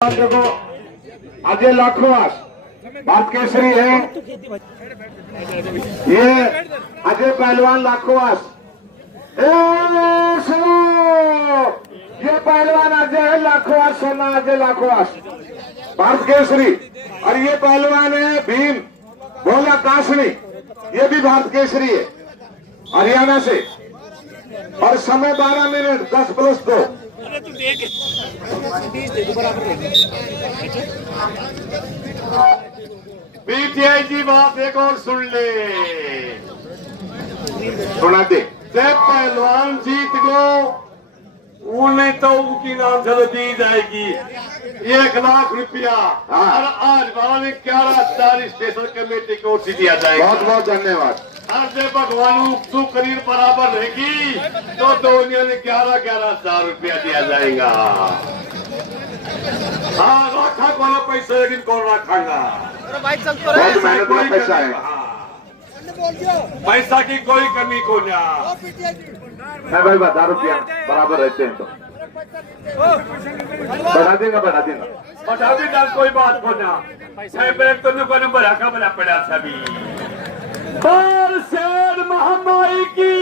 देखो अजय लाखोवास भारत केसरी है। ये अजय पहलवान लाखोवास, ये पहलवान अजय है लाखोवास, सोना अजय लाखोवास भारत केसरी। और ये पहलवान है भीम भोला कासनी, ये भी भारत केसरी है हरियाणा से। और समय 12 मिनट 10+2। पीटीआई जी बात एक और सुन ले, सुना दे। जब पहलवान जीत गो उन्हें तो उनकी नाम से दी जाएगी 1 लाख रुपया। और आज वाला ने 11 स्टेशन कमेटी को दिया जाएगा। बहुत बहुत धन्यवाद। और जब भगवान तू करीब बराबर रहेगी तो दुनिया ने 11,000 रुपया दिया जाएगा। हाँ रखा कौन पैसा, लेकिन कौन रखागा? बहुत मेहनत का पैसा है। पैसा की कोई कमी को ना है भाई, 10 रुपया बराबर रहते हैं तो बढ़ा देगा बता भी ना, कोई बात को ना। तो नंबर रखा बना पड़ा सभी। और शेर महामारी की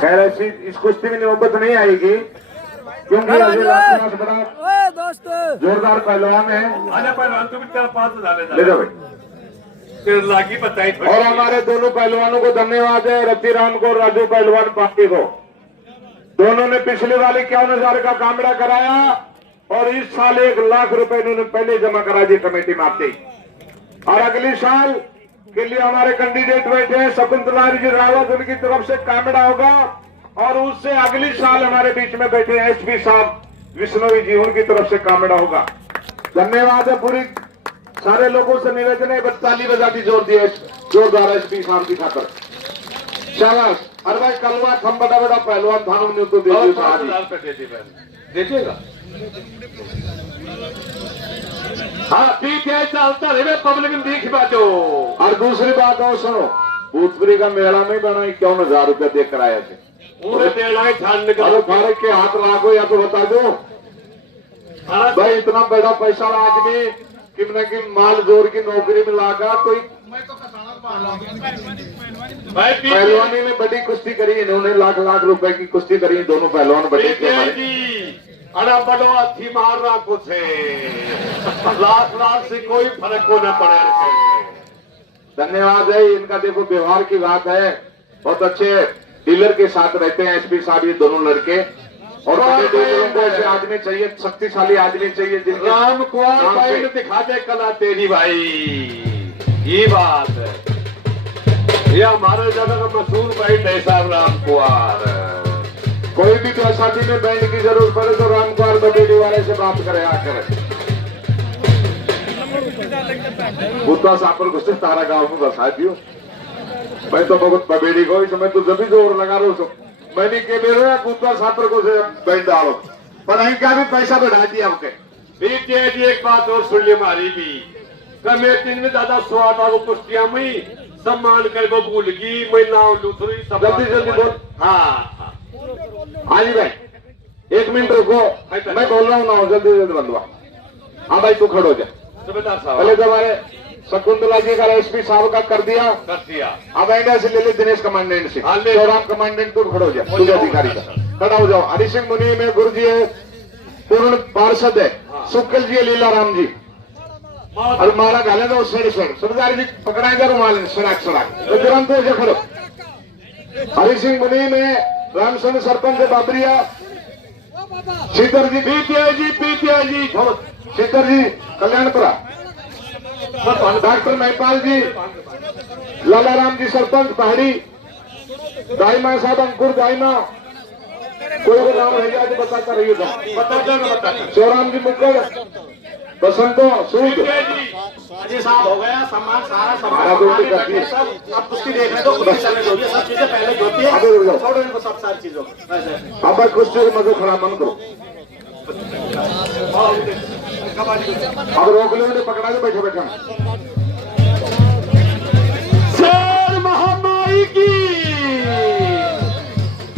खैर ऐसी इस कुश्ती में नौबत नहीं आएगी, क्योंकि बड़ा जोरदार पहलवान है। पहलवान तुम 5,000 ले जाओ भाई। फिर लागी बताई। और हमारे दोनों पहलवानों को धन्यवाद है, रतिराम को, राजू पहलवान पार्टी को। दोनों ने पिछली वाली 51,000 का कामड़ा कराया और इस साल 1 लाख रुपए इन्होंने पहले जमा करा दी कमेटी में आते ही। और अगले साल के लिए हमारे कैंडिडेट बैठे हैं शकुंतला जी रावत, उनकी तरफ से कामड़ा होगा। और उससे अगली साल हमारे बीच में बैठे हैं एसपी साहब विष्णोई जी, उनकी तरफ से कामड़ा होगा। धन्यवाद है। पूरी सारे लोगों से निवेदन है, ताली बजाती जोर दिया जोरदार एसपी साहब की खातर। शाबाश। अरे भाई कलवा थम बड़ा बड़ा पहलवान थानों ने तो दीजिएगा। हाँ ठीक है, चलता रहे पब्लिक में देख बाजो। और दूसरी बात और सुनो, भूतपुरी का मेला में बना 51,000 रुपया देकर आए थे। पूरे तेल छान फारक के हाथ लागो या तो बता दो भाई, इतना बड़ा पैसा आदमी कि न कि माल जोर की नौकरी में लागा। कोई पहलवानी में बड़ी कुश्ती करी इन्होंने, लाख रुपए की कुश्ती करी दोनों पहलवान बड़े। अरे बड़ो अथी मार रहा कुछ है, लाख से कोई फर्क को न पड़े। धन्यवाद है इनका। देखो व्यवहार की बात है, बहुत अच्छे डीलर के साथ रहते हैं एसपी साहब ये दोनों लड़के। और ऐसे आदमी चाहिए, शक्तिशाली आदमी चाहिए। राम कुमार दिखा दे कला तेरी भाई, ये बात है। ये हमारे जगह का मशहूर भाई है साहब राम कुमार। कोई भी शादी में बैंड की जरूरत पड़े तो राम कुमार बबेड़ी वाले से बात करे आकर। बुद्धा सापर घुसे तारा गांव में बसा दियो। मैं तो बहुत बबेड़ी को मैं तो जब भी जोर लगा रहा हूँ, मैंने के मेरे बुद्धा सापर को से बैंड डालो, पढ़ाई का भी पैसा बढ़ा दिया हमके। एक बात और सुन ली हमारी भी, कमेटी में ज्यादा स्वाद आ कुश्तियां में सम्मान कर वो भूल गई। मैं नाम लूथरी जल्दी बोल। हाँ हाँ जी भाई 1 मिनट रुको, मैं बोल रहा हूँ ना, जल्दी बंधुआ। हाँ भाई तू खड़ो जा। पहले तो हमारे शकुंतला जी का एसपी साहब का कर दिया। अब इंडिया से ले ले दिनेश कमांडेंट से। राम कमांडेंट तुम खड़ो जा, तुझे अधिकारी का खड़ा हो जाओ। हरि सिंह मुनि में गुरु जी है, पूर्ण पार्षद है, शुक्ल जी है, लीला राम जी। और माला घाले तो सरदार जी पकड़ाएंगे रुमाल सड़क तो तुरंत हो खड़ो। हरि सिंह मुनि में रामचंद्र सरपंच बाबरिया, शीतर जी पीटीआई जी शीतर जी कल्याणपुरा, डॉक्टर महिपाल जी, लाला राम जी सरपंच पहाड़ी, दाईमा साहब अंकुर दाईमा। कोई को नाम रह गया तो बताता रहिए, बताता। शिवराम जी मुक्कर, बसंतो सूद अजय साहब हो गया सम्मान सारा सब। अब कुश्ती देख रहे तो सब चीजें पहले होती है, छोड़ो इनको सब सारी चीजों। अब भाई कुश्ती को मजो खड़ा मन करो। अब रोक लो, पकड़ा के बैठे बैठे। शेर महामारी की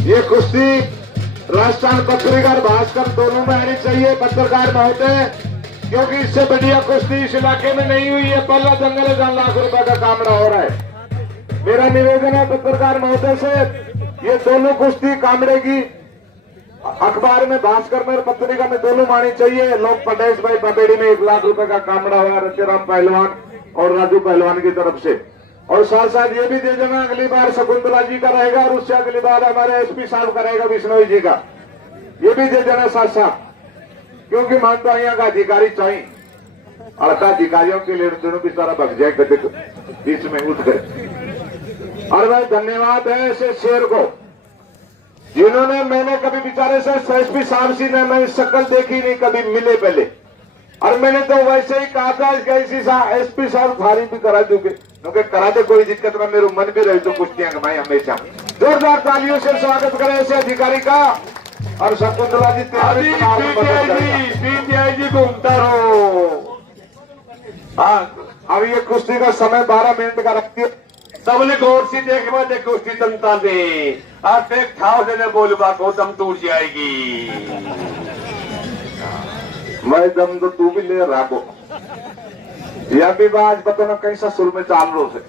ये कुश्ती राजस्थान पत्रकार भास्कर दोनों में आनी चाहिए पत्रकार महोदय, क्योंकि इससे बढ़िया कुश्ती इस इलाके में नहीं हुई है। पहला दंगल 1 लाख रुपए का कामड़ा हो रहा है। मेरा निवेदन है पत्रकार महोदय से, ये दोनों कुश्ती कामड़े की अखबार में भास्कर में पत्रिका में दोनों में आनी चाहिए। लोग प्रदेश भाई पपेड़ी में 1 लाख रुपए का कामड़ा हुआ रतिराम पहलवान और राजू पहलवान की तरफ से। और साथ साथ ये भी दे देना अगली बार शकुंतला जी का रहेगा और उससे अगली बार हमारे एसपी साहब का रहेगा विष्णु जी का, ये भी दे देना साथ साथ, क्योंकि मानता यहाँ का अधिकारी चाहिए। अड़ता अधिकारियों के लिए दोनों की तरह भग जाए गति बीच में उठ गए। और भाई धन्यवाद है ऐसे शेर को जिन्होंने, मैंने कभी बेचारे से एसपी साहब से ने मैं शक्ल देखी नहीं कभी मिले पहले, और मैंने तो वैसे ही कहा था एसपी साहब थारी भी करा दूंगे, क्योंकि करा दे कोई दिक्कत ना, मेरे मन भी रही तो कुश्तियां कमाई हमेशा। जोरदार तालियों से स्वागत करें ऐसे अधिकारी का। और शकुंतला जी पीटीआई जी घूमता रहो। हाँ, अब ये कुश्ती का समय 12 मिनट का रखती है। सबने गौर से देखा दे कुश्ती जनता ने, आप एक ठाव से बोलबा को दम टूट जाएगी। मैं दम तो तू भी ले रागो, यह भी बात बताना कहीं ससुर में चाल रो से।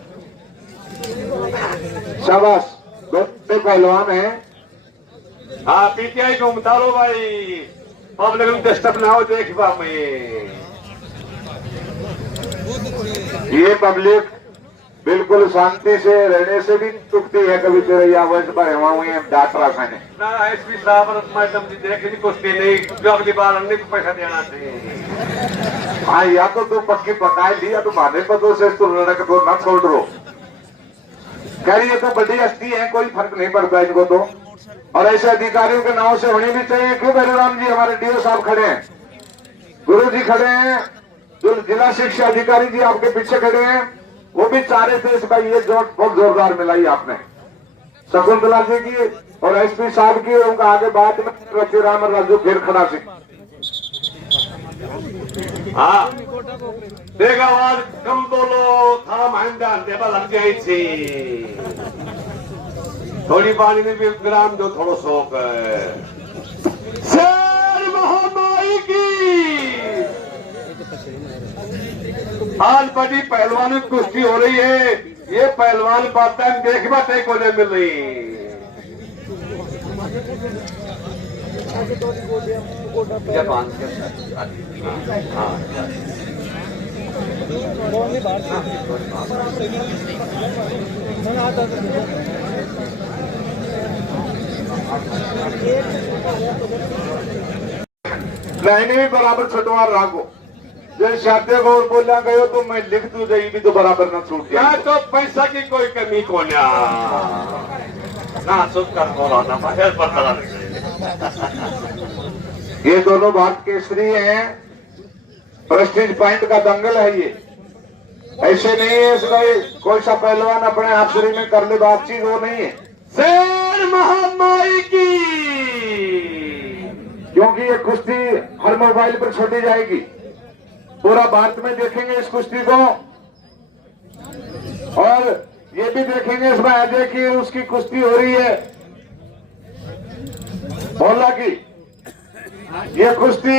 शाबाश, दो पहलवान है। हाँ, पीटीआई को उतारो भाई, पब्लिक में डिस्टर्ब ना हो। देख बा मैं ये पब्लिक बिल्कुल शांति से रहने से भी टूटती है। कभी तेरे आवाज पर हुई है डांट रखा है ना। एसपी साहब मैडम जी देख कुश्ती नहीं, जो अगली बार अन्य को पैसा देना चाहिए। हाँ, या तो तू पक्की पकाए ली या तो बाधे पदों से तू लड़क तो न छोड़ रो। कह रही है तो बड़ी हस्ती है, कोई फर्क नहीं पड़ता इनको तो। और ऐसे अधिकारियों के नाव से होनी भी चाहिए। क्यों बलराम जी हमारे डीओ साहब खड़े हैं, गुरु जी खड़े हैं, जो जिला शिक्षा अधिकारी जी आपके पीछे खड़े हैं, वो भी चाह रहे थे इस भाई ये जोट बहुत जोरदार मिलाई आपने शकुंतला जी की और एसपी साहब की। उनका आगे बाद में रतिराम और राजू फिर खड़ा सी। हाँ, देख आवाज कम बोलो, था महिंदा देवा लग जाए थी। थोड़ी पानी में भी ग्राम जो थोड़ा शौक है। शेर महामाई की आज बड़ी पहलवान की कुश्ती हो रही है। ये पहलवान पाता है देख बातें को नहीं मिल रही। लाइने भी बराबर छटवार राखो। जब शादी को बोला गयो तो मैं लिख दू जाई भी तो बराबर न छूट गया। तो पैसा की कोई कमी को ना सुख कर बोला ना पता ये दोनों भारत केसरी हैं, प्रेस्टीज पॉइंट का दंगल है ये। ऐसे नहीं है इसमें कोई सा पहलवान अपने आप शरीर में कर ले बातचीत, वो नहीं है। शेर महामाई की, क्योंकि ये कुश्ती हर मोबाइल पर छोड़ी जाएगी, पूरा भारत में देखेंगे इस कुश्ती को। और ये भी देखेंगे इसमें अजय की उसकी कुश्ती हो रही है भोला की। ये कुश्ती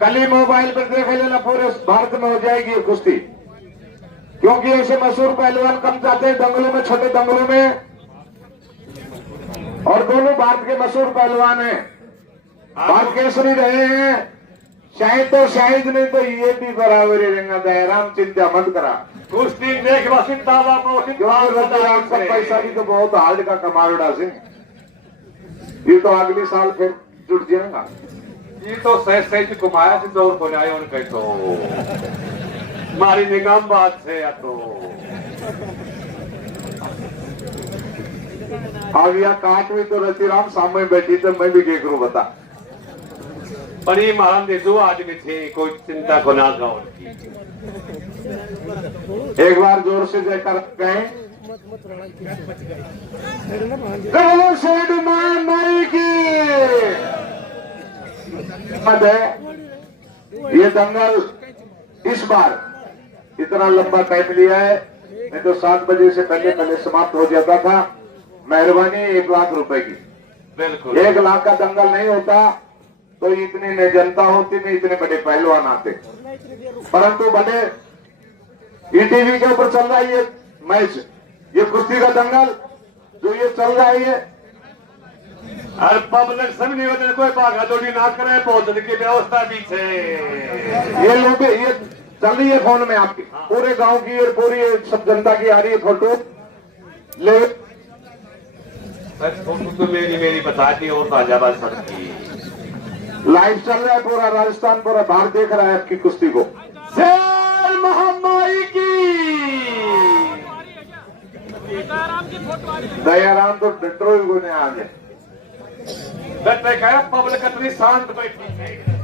कल ही मोबाइल पर देख लेना, पूरे भारत में हो जाएगी ये कुश्ती। क्योंकि ऐसे मशहूर पहलवान कम जाते हैं दंगलों में, छोटे दंगलों में, और दोनों भारत के मशहूर पहलवान हैं, भारत केसरी रहे हैं। शायद तो शायद नहीं तो ये भी बराबर ही रहेगा। दयाराम चिंता मत करा, कुश्ती देख पैसा भी तो बहुत हार्ड का कमावड़ा सिंह, ये तो अगले साल फिर जुट जाएगा। ये तो सही कुमाया से दौर बनाए उनके तो मारी निगम बात से या तो अब यह काट में तो रतिराम सामने बैठी तो मैं भी क्या करूं बता। पर ये महाराज दे दो आदमी थे, कोई चिंता को ना करो। एक बार जोर से जयकार कहें, शेड माई की है। ये दंगल इस बार इतना लंबा टाइम लिया है, नहीं तो 7 बजे से पहले समाप्त हो जाता था। मेहरबानी 1 लाख रुपए की, बिल्कुल 1 लाख का दंगल नहीं होता तो इतनी न जनता होती, नहीं इतने बड़े पहलवान आते। परंतु बड़े ईटीवी के ऊपर चल रहा है ये मैच, ये कुश्ती का दंगल जो ये चल रहा है, ये और पब्लिक सब निवेदन कोई भागा दौड़ी ना करे, भोजन की व्यवस्था भी है। ये लोग ये चल रही है फोन में आपकी, पूरे गांव की और पूरी सब जनता की आ रही है फोटो ले। फोटो तो मेरी बताती और ताजाबाद सबकी लाइव चल रहा है, पूरा राजस्थान पूरा बाहर देख रहा है आपकी कुश्ती को। शेर महामाई की दयाराम तो डटरो को नहीं आ गए। बैठे कहा पब्लिक इतनी शांत बैठी है।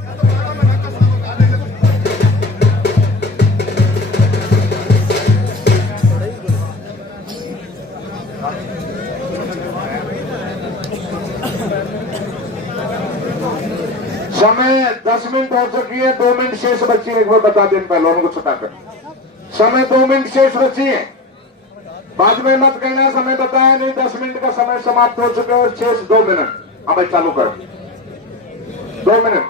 समय 10 मिनट हो चुकी है, 2 मिनट शेष बची है। एक बार बता दें पहलवानों को छुटाकर, समय 2 मिनट शेष बची है। बाद में मत कहना समय बताया नहीं, 10 मिनट का समय समाप्त हो चुका है और शेष 2 मिनट। अब चालू कर 2 मिनट।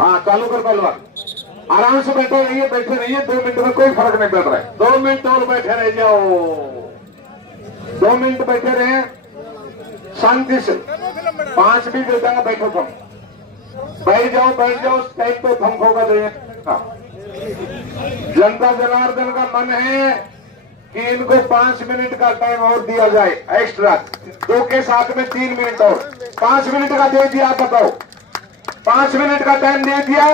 हाँ चालू कर पहलवान, आराम से बैठे रहिए, 2 मिनट में कोई फर्क नहीं पड़ रहा है। 2 मिनट और बैठे रह जाओ, 2 मिनट बैठे रहे शांति से। 5 भी दे देगा, बैठो तुम, बैठ जाओ टाइम तो थम होगा। जनता जनार्दन का मन है कि इनको 5 मिनट का टाइम और दिया जाए एक्स्ट्रा, 2 के साथ में 3 मिनट और 5 मिनट का दे दिया। आप बताओ, 5 मिनट का टाइम दे दिया,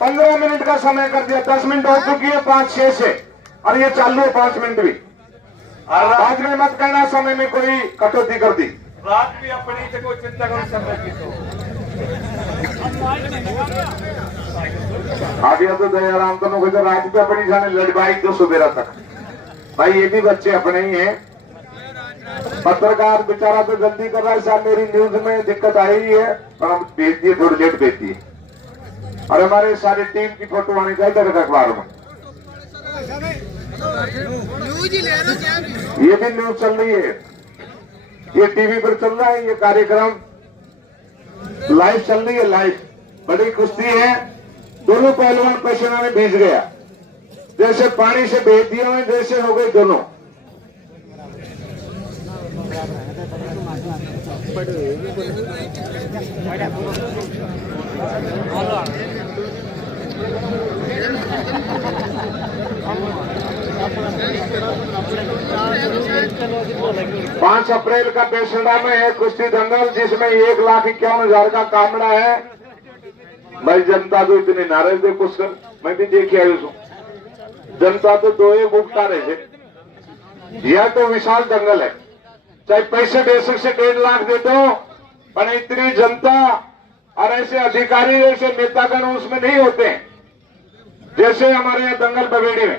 15 मिनट का समय कर दिया, 10 मिनट हो चुकी है, 5 शेष है और ये चालू है 5 मिनट भी। और बाद में मत कहना समय में कोई कटौती कर दी। रात भी अपनी से कोई चिंता करो समय की तो आ गया तो दयाराम तो रात पे अपनी जाने लड़वाई तो सुबेरा तक। भाई ये भी बच्चे अपने ही हैं। पत्रकार बेचारा तो जल्दी कर रहा है, साहब मेरी न्यूज में दिक्कत आई ही है और हम भेज दिए, थोड़ी लेट भेज दिए। और हमारे सारी टीम की फोटो आनी चाहिए तक अखबार में। ये भी न्यूज चल रही है, ये टीवी पर चल रहा है, ये कार्यक्रम लाइव चल रही है। लाइव बड़ी कुश्ती है, दोनों पहलवान पसीना में भीज गया, जैसे पानी से भेज दिया है, जैसे हो गए दोनों। पांच अप्रैल का बेसड़ा में है कुश्ती दंगल, जिसमें 1,51,000 का कामड़ा है। भाई जनता तो इतनी नाराज है, कुछ कर मैं भी देखी आई हूँ। जनता तो 2 उगता रहे थे। यह तो विशाल दंगल है, चाहे पैसे बेशक से 1.5 लाख दे दो, पर इतनी जनता और ऐसे अधिकारी ऐसे नेतागण उसमें नहीं होते जैसे हमारे यहाँ दंगल बगेड़ी में।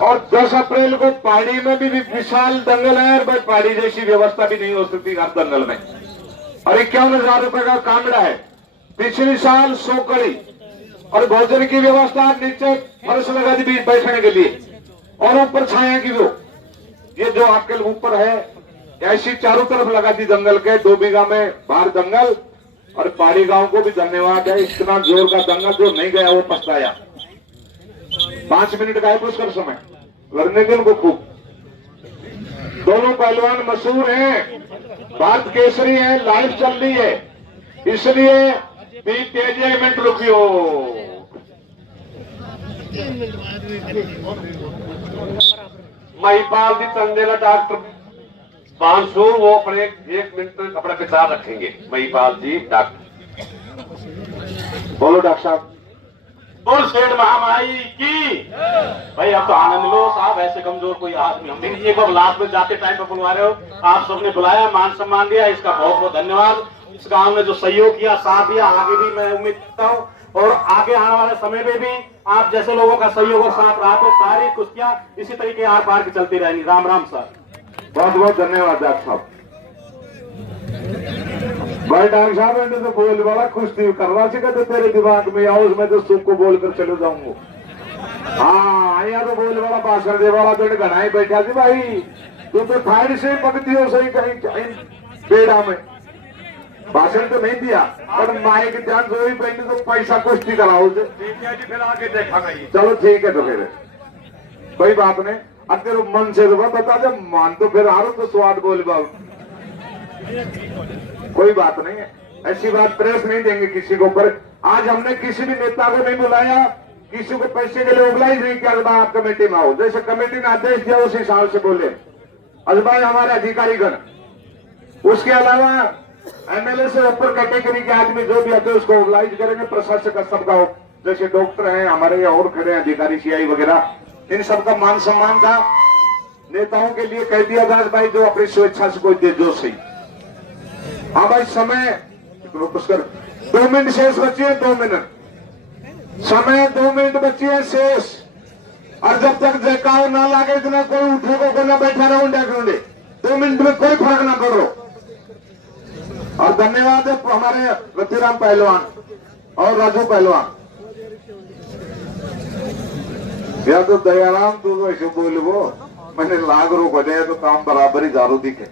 और 10 अप्रैल को पहाड़ी में भी विशाल दंगल है, और भाई पहाड़ी जैसी व्यवस्था भी नहीं हो सकती हर दंगल में। और 51,000 रुपए का कामड़ा है, पिछले साल 100 कड़ी, और भोजन की व्यवस्था नीचे फर्श लगा दी बैठने के लिए, और ऊपर छाया की वो ये जो आपके ऊपर है ऐसी चारों तरफ लगा दी दंगल के। 2 बीघा में बाहर दंगल, और पहाड़ी गांव को भी धन्यवाद है, इतना जोर का दंगल जो नहीं गया वो पछताया। 5 मिनट का है पुष्कर समय, लड़ने के उनको खूब। दोनों पहलवान मशहूर हैं, भारत केसरी है, लाइव चल रही है, इसलिए भी तेज 1 मिनट रुकियो। महिपाल जी चंदेला डॉक्टर बांसुर वो अपने 1 मिनट अपना विचार रखेंगे। महिपाल जी डॉक्टर, बोलो डॉक्टर साहब। बोल शेर महामाई की। भाई आप तो आनंद लो साहब, ऐसे कमजोर कोई आदमी हम भी एक बार लास्ट में जाते टाइम पे बुलवा रहे हो, आप सबने बुलाया, मान सम्मान दिया, इसका बहुत बहुत धन्यवाद। इस गांव ने जो सहयोग किया, साथ दिया, आगे भी मैं उम्मीद करता हूँ और आगे आने वाले समय में भी आप जैसे लोगों का सहयोग और साथ रहा तो सारी कुश्तियां इसी तरीके आर पार की चलती रहेंगी। राम राम सर, बहुत बहुत धन्यवाद डॉक्टर साहब। भाई डॉक्टर साहब मैंने तो बोल बड़ा कुश्ती करवा सका तो तेरे दिमाग में आओ, मैं तो सुख को बोलकर चले जाऊंगा। हाँ आया तो बोल वाला भाषण दे वाला तो घना ही बैठा थी भाई, तू तो थाड़ से पकती हो सही कहीं कहीं पेड़ा में। भाषण तो नहीं दिया पर माए के ध्यान जो ही पहले तो पैसा कुश्ती कराओ उसे। ठीक है जी, फिर आगे देखा नहीं। चलो ठीक है, तो फिर कोई बात नहीं। अब तेरे मन से तो बता जब मान तो फिर आरो तो स्वाद बोल बाबू, कोई बात नहीं है, ऐसी बात प्रेस नहीं देंगे किसी को। पर आज हमने किसी भी नेता को नहीं बुलाया, किसी को पैसे के लिए मोबिलाइज नहीं किया आप कमेटी में आओ। जैसे कमेटी ने आदेश दिया उस हिसाब से बोले अजबाई हमारे अधिकारीगण। उसके अलावा एमएलए से ऊपर कैटेगरी के आदमी जो भी आते हैं उसको मोबिलाइज करेंगे। प्रशासक सबका हो, जैसे डॉक्टर हैं हमारे यहाँ और खड़े हैं अधिकारी सीआई वगैरह, इन सबका मान सम्मान था। नेताओं के लिए कह दिया था भाई जो अपनी स्वेच्छा से कोई दे जो सही। हाँ भाई समय 2 मिनट शेष बचे हैं, 2 मिनट समय, 2 मिनट बची है शेष। और जब तक जयकाव ना लागे इतना कोई उठे को ना बैठा रहो ढूंढे, 2 मिनट में कोई फर्क ना पड़ो। और धन्यवाद है हमारे रतिराम पहलवान और राजू पहलवान। या तो दयाराम तू तो ऐसे बोल वो मैंने लाग रो को दिया तो काम बराबर ही दारू दिखे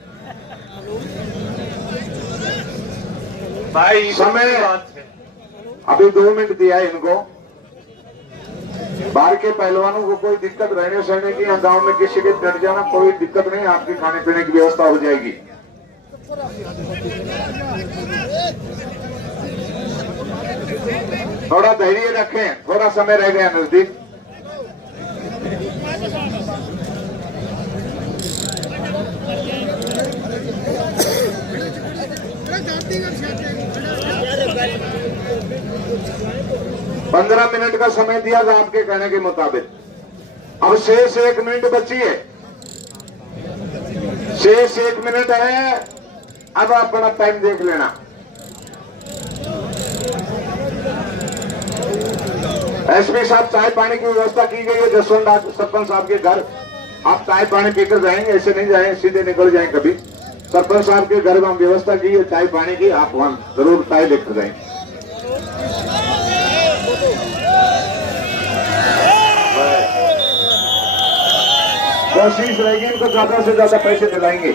भाई। समय अभी 2 मिनट दिया है इनको। बाहर के पहलवानों को कोई दिक्कत रहने सहने की, गांव में किसी के डट जाना कोई दिक्कत नहीं, आपकी खाने पीने की व्यवस्था हो जाएगी। थोड़ा धैर्य रखें, थोड़ा समय रह गया नजदीक। पंद्रह मिनट का समय दिया था आपके कहने के मुताबिक। अब शेष 1 मिनट बची है, शेष 1 मिनट है। अब अपना टाइम देख लेना। एसपी साहब चाय पानी की व्यवस्था की गई है जसवंत सरपंच साहब के घर। आप चाय पानी पीकर जाएंगे, ऐसे नहीं जाएंगे सीधे निकल जाएंगे कभी। सरपंच साहब के घर में हम व्यवस्था की है चाय पानी की, आप वहां जरूर चाय लेकर जाएंगे। कोशिश रहेगी इनको ज्यादा से ज्यादा पैसे दिलाएंगे।